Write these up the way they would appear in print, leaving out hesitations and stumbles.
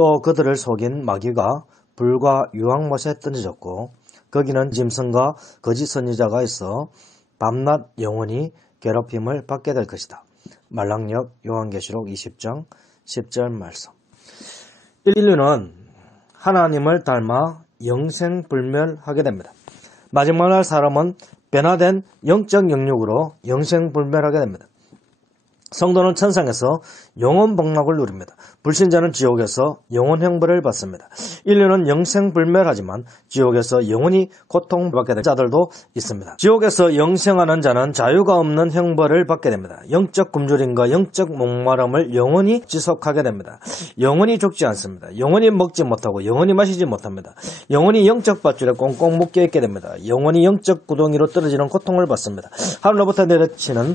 또 그들을 속인 마귀가 불과 유황못에 던져졌고 거기는 짐승과 거짓 선지자가 있어 밤낮 영원히 괴롭힘을 받게 될 것이다. 말락역 요한계시록 20장 10절 말씀. 인류는 하나님을 닮아 영생불멸하게 됩니다. 마지막 날 사람은 변화된 영적 영육으로 영생불멸하게 됩니다. 성도는 천상에서 영원 복락을 누립니다. 불신자는 지옥에서 영원 형벌을 받습니다. 인류는 영생불멸하지만 지옥에서 영원히 고통받게 된 자들도 있습니다. 지옥에서 영생하는 자는 자유가 없는 형벌을 받게 됩니다. 영적 굶주림과 영적 목마름을 영원히 지속하게 됩니다. 영원히 죽지 않습니다. 영원히 먹지 못하고 영원히 마시지 못합니다. 영원히 영적 밧줄에 꽁꽁 묶여 있게 됩니다. 영원히 영적 구덩이로 떨어지는 고통을 받습니다. 하늘로부터 내려치는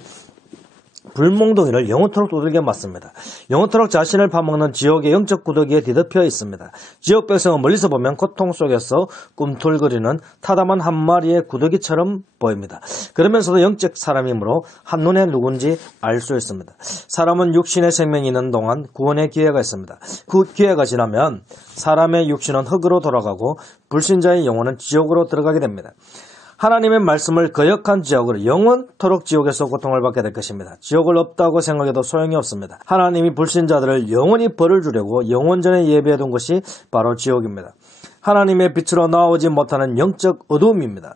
불몽둥이를 영원토록 두들겨 맞습니다. 영원토록 자신을 파먹는 지옥의 영적 구더기에 뒤덮여 있습니다. 지옥 백성은 멀리서 보면 고통 속에서 꿈틀거리는 타담한 한 마리의 구더기처럼 보입니다. 그러면서도 영적 사람이므로 한눈에 누군지 알 수 있습니다. 사람은 육신의 생명이 있는 동안 구원의 기회가 있습니다. 그 기회가 지나면 사람의 육신은 흙으로 돌아가고 불신자의 영혼은 지옥으로 들어가게 됩니다. 하나님의 말씀을 거역한 지옥으로 영원토록 지옥에서 고통을 받게 될 것입니다. 지옥을 없다고 생각해도 소용이 없습니다. 하나님이 불신자들을 영원히 벌을 주려고 영원전에 예비해둔 것이 바로 지옥입니다. 하나님의 빛으로 나오지 못하는 영적 어두움입니다.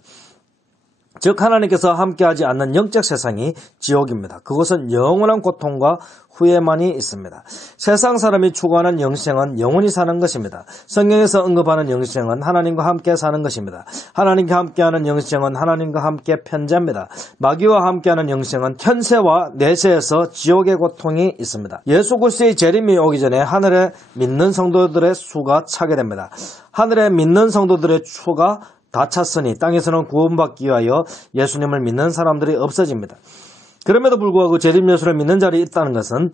즉 하나님께서 함께하지 않는 영적 세상이 지옥입니다. 그것은 영원한 고통과 후회만이 있습니다. 세상 사람이 추구하는 영생은 영원히 사는 것입니다. 성경에서 언급하는 영생은 하나님과 함께 사는 것입니다. 하나님과 함께하는 영생은 하나님과 함께 편재합니다. 마귀와 함께하는 영생은 현세와 내세에서 지옥의 고통이 있습니다. 예수 그리스도의 재림이 오기 전에 하늘에 믿는 성도들의 수가 차게 됩니다. 하늘에 믿는 성도들의 수가 다 찼으니 땅에서는 구원받기 위하여 예수님을 믿는 사람들이 없어집니다. 그럼에도 불구하고 재림 예수를 믿는 자들이 있다는 것은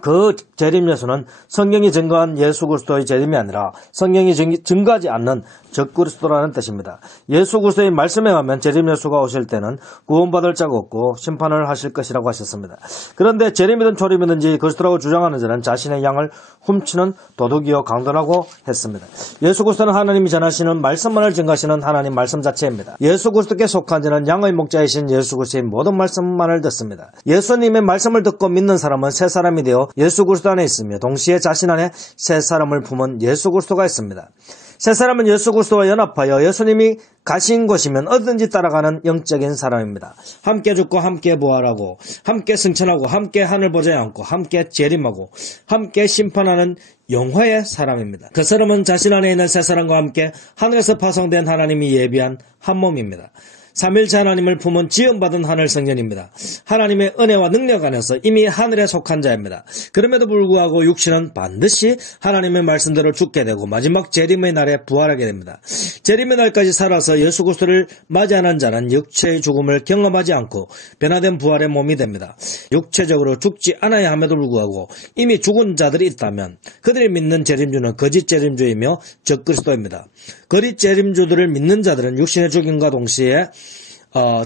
그 재림 예수는 성경이 증거한 예수 그리스도의 재림이 아니라 성경이 증거하지 않는 적그리스도라는 뜻입니다. 예수 그리스도의 말씀에 하면 재림 예수가 오실 때는 구원받을 자가 없고 심판을 하실 것이라고 하셨습니다. 그런데 재림이든 초림이든지 그리스도라고 주장하는 자는 자신의 양을 훔치는 도둑이요 강도라고 했습니다. 예수 그리스도는 하나님이 전하시는 말씀만을 증거하시는 하나님 말씀 자체입니다. 예수 그리스도께 속한 자는 양의 목자이신 예수 그리스도의 모든 말씀만을 듣습니다. 예수님의 말씀을 듣고 믿는 사람은 새 사람이 되어 예수 그리스도 안에 있으며 동시에 자신 안에 새 사람을 품은 예수 그리스도가 있습니다. 새 사람은 예수 그리스도와 연합하여 예수님이 가신 곳이면 어디든지 따라가는 영적인 사람입니다. 함께 죽고 함께 부활하고 함께 승천하고 함께 하늘 보좌에 앉고 함께 재림하고 함께 심판하는 영화의 사람입니다. 그 사람은 자신 안에 있는 새 사람과 함께 하늘에서 파송된 하나님이 예비한 한 몸입니다. 삼일체 하나님을 품은 지음받은 하늘 성전입니다. 하나님의 은혜와 능력 안에서 이미 하늘에 속한 자입니다. 그럼에도 불구하고 육신은 반드시 하나님의 말씀대로 죽게 되고 마지막 재림의 날에 부활하게 됩니다. 재림의 날까지 살아서 예수 그리스도를 맞이하는 자는 육체의 죽음을 경험하지 않고 변화된 부활의 몸이 됩니다. 육체적으로 죽지 않아야 함에도 불구하고 이미 죽은 자들이 있다면 그들이 믿는 재림주는 거짓 재림주이며 적그리스도입니다. 거짓 재림주들을 믿는 자들은 육신의 죽임과 동시에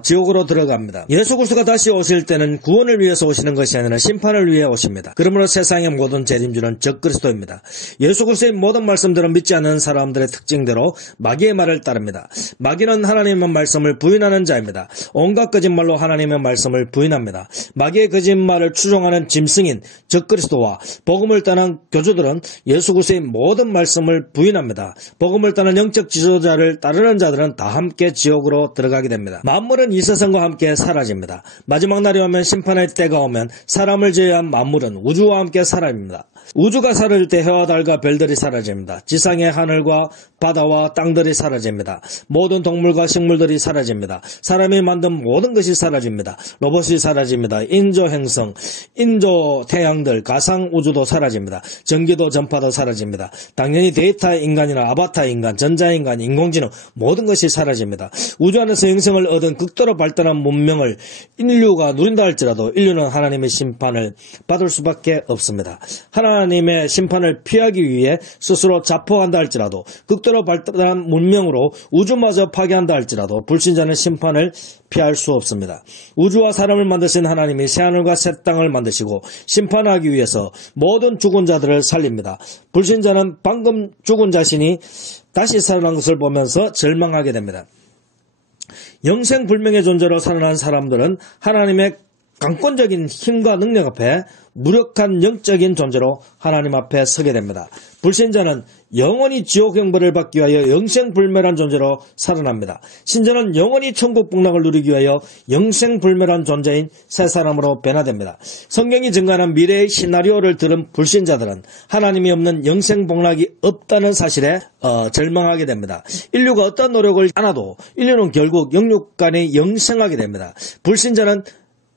지옥으로 들어갑니다. 예수 그리스도가 다시 오실 때는 구원을 위해서 오시는 것이 아니라 심판을 위해 오십니다. 그러므로 세상의 모든 재림주는 적그리스도입니다. 예수 그리스도의 모든 말씀들은 믿지 않는 사람들의 특징대로 마귀의 말을 따릅니다. 마귀는 하나님의 말씀을 부인하는 자입니다. 온갖 거짓말로 하나님의 말씀을 부인합니다. 마귀의 거짓말을 추종하는 짐승인 적그리스도와 복음을 떠난 교주들은 예수 그리스도의 모든 말씀을 부인합니다. 복음을 떠난 영적 지도자를 따르는 자들은 다 함께 지옥으로 들어가게 됩니다. 만물은 이 세상과 함께 사라집니다. 마지막 날이 오면 심판의 때가 오면 사람을 제외한 만물은 우주와 함께 사라집니다. 우주가 사라질 때 해와 달과 별들이 사라집니다. 지상의 하늘과 바다와 땅들이 사라집니다. 모든 동물과 식물들이 사라집니다. 사람이 만든 모든 것이 사라집니다. 로봇이 사라집니다. 인조 행성, 인조 태양들, 가상 우주도 사라집니다. 전기도 전파도 사라집니다. 당연히 데이터 인간이나 아바타 인간, 전자인간, 인공지능 모든 것이 사라집니다. 우주 안에서 영생을 얻은 모든 극도로 발달한 문명을 인류가 누린다 할지라도 인류는 하나님의 심판을 받을 수밖에 없습니다. 하나님의 심판을 피하기 위해 스스로 자포한다 할지라도 극도로 발달한 문명으로 우주마저 파괴한다 할지라도 불신자는 심판을 피할 수 없습니다. 우주와 사람을 만드신 하나님이 새하늘과 새 땅을 만드시고 심판하기 위해서 모든 죽은 자들을 살립니다. 불신자는 방금 죽은 자신이 다시 살아난 것을 보면서 절망하게 됩니다. 영생불명의 존재로 살아난 사람들은 하나님의 강권적인 힘과 능력 앞에 무력한 영적인 존재로 하나님 앞에 서게 됩니다. 불신자는 영원히 지옥 형벌을 받기 위하여 영생불멸한 존재로 살아납니다. 신자는 영원히 천국 복락을 누리기 위하여 영생불멸한 존재인 새 사람으로 변화됩니다. 성경이 증가하는 미래의 시나리오를 들은 불신자들은 하나님이 없는 영생복락이 없다는 사실에 절망하게 됩니다. 인류가 어떤 노력을 안 해도 인류는 결국 영육간에 영생하게 됩니다. 불신자는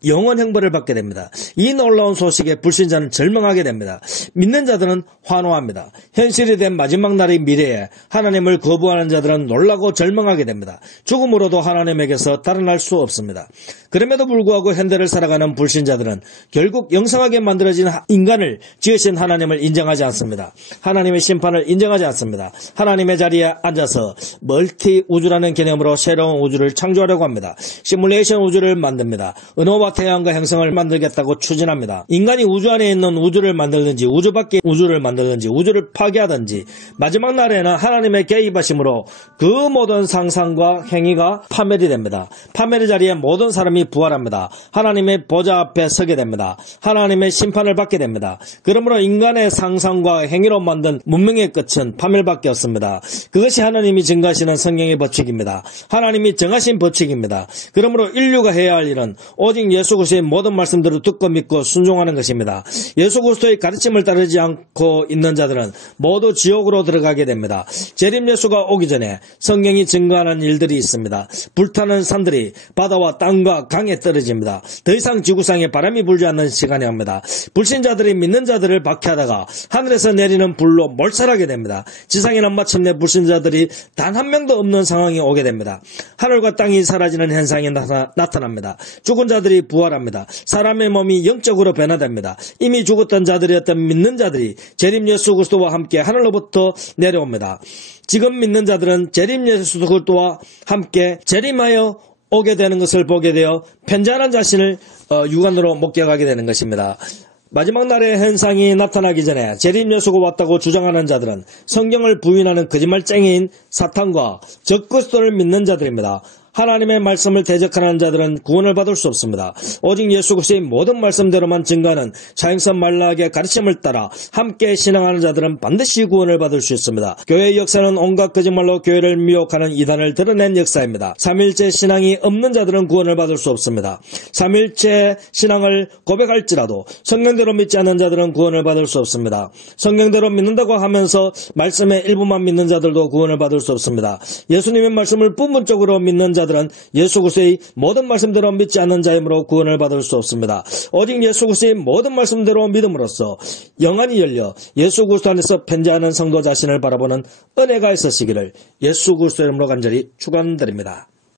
영원 형벌을 받게 됩니다. 이 놀라운 소식에 불신자는 절망하게 됩니다. 믿는 자들은 환호합니다. 현실이 된 마지막 날의 미래에 하나님을 거부하는 자들은 놀라고 절망하게 됩니다. 죽음으로도 하나님에게서 달아날 수 없습니다. 그럼에도 불구하고 현대를 살아가는 불신자들은 결국 영성하게 만들어진 인간을 지으신 하나님을 인정하지 않습니다. 하나님의 심판을 인정하지 않습니다. 하나님의 자리에 앉아서 멀티 우주라는 개념으로 새로운 우주를 창조하려고 합니다. 시뮬레이션 우주를 만듭니다. 은호와 태양과 행성을 만들겠다고 추진합니다. 인간이 우주 안에 있는 우주를 만들든지 우주 밖에 우주를 만들든지 우주를 파괴하든지 마지막 날에는 하나님의 개입하심으로 그 모든 상상과 행위가 파멸이 됩니다. 파멸의 자리에 모든 사람이 부활합니다. 하나님의 보좌 앞에 서게 됩니다. 하나님의 심판을 받게 됩니다. 그러므로 인간의 상상과 행위로 만든 문명의 끝은 파멸밖에 없습니다. 그것이 하나님이 증가하시는 성경의 법칙입니다. 하나님이 정하신 법칙입니다. 그러므로 인류가 해야 할 일은 오직 예수 그리스도의 모든 말씀들을 듣고 믿고 순종하는 것입니다. 예수 그리스도의 가르침을 따르지 않고 있는 자들은 모두 지옥으로 들어가게 됩니다. 재림 예수가 오기 전에 성경이 증거하는 일들이 있습니다. 불타는 산들이 바다와 땅과 강에 떨어집니다. 더 이상 지구상에 바람이 불지 않는 시간이 옵니다. 불신자들이 믿는 자들을 박해하다가 하늘에서 내리는 불로 몰살하게 됩니다. 지상에는 마침내 불신자들이 단 한 명도 없는 상황이 오게 됩니다. 하늘과 땅이 사라지는 현상이 나타납니다. 죽은 자들이 부활합니다. 사람의 몸이 영적으로 변화됩니다. 이미 죽었던 자들이었던 믿는 자들이 재림 예수 그리스도와 함께 하늘로부터 내려옵니다. 지금 믿는 자들은 재림 예수 그리스도와 함께 재림하여 오게 되는 것을 보게 되어 편재한 자신을 육안으로 목격하게 되는 것입니다. 마지막 날의 현상이 나타나기 전에 재림 예수가 왔다고 주장하는 자들은 성경을 부인하는 거짓말쟁이인 사탄과 적그리스도를 믿는 자들입니다. 하나님의 말씀을 대적하는 자들은 구원을 받을 수 없습니다. 오직 예수 그리스도의 모든 말씀대로만 증거하는 차행성 말라기의 가르침을 따라 함께 신앙하는 자들은 반드시 구원을 받을 수 있습니다. 교회의 역사는 온갖 거짓말로 교회를 미혹하는 이단을 드러낸 역사입니다. 삼일째 신앙이 없는 자들은 구원을 받을 수 없습니다. 삼일째 신앙을 고백할지라도 성경대로 믿지 않는 자들은 구원을 받을 수 없습니다. 성경대로 믿는다고 하면서 말씀의 일부만 믿는 자들도 구원을 받을 수 없습니다. 예수님의 말씀을 부분적으로 믿는 자들은 예수 그리스도의 모든 말씀대로 믿지 않는 자이므로 구원을 받을 수 없습니다. 오직 예수 그리스도의 모든 말씀대로 믿음으로써 영안이 열려 예수 그리스도 안에서 편재하는 성도 자신을 바라보는 은혜가 있으시기를 예수 그리스도 이름으로 간절히 축원드립니다.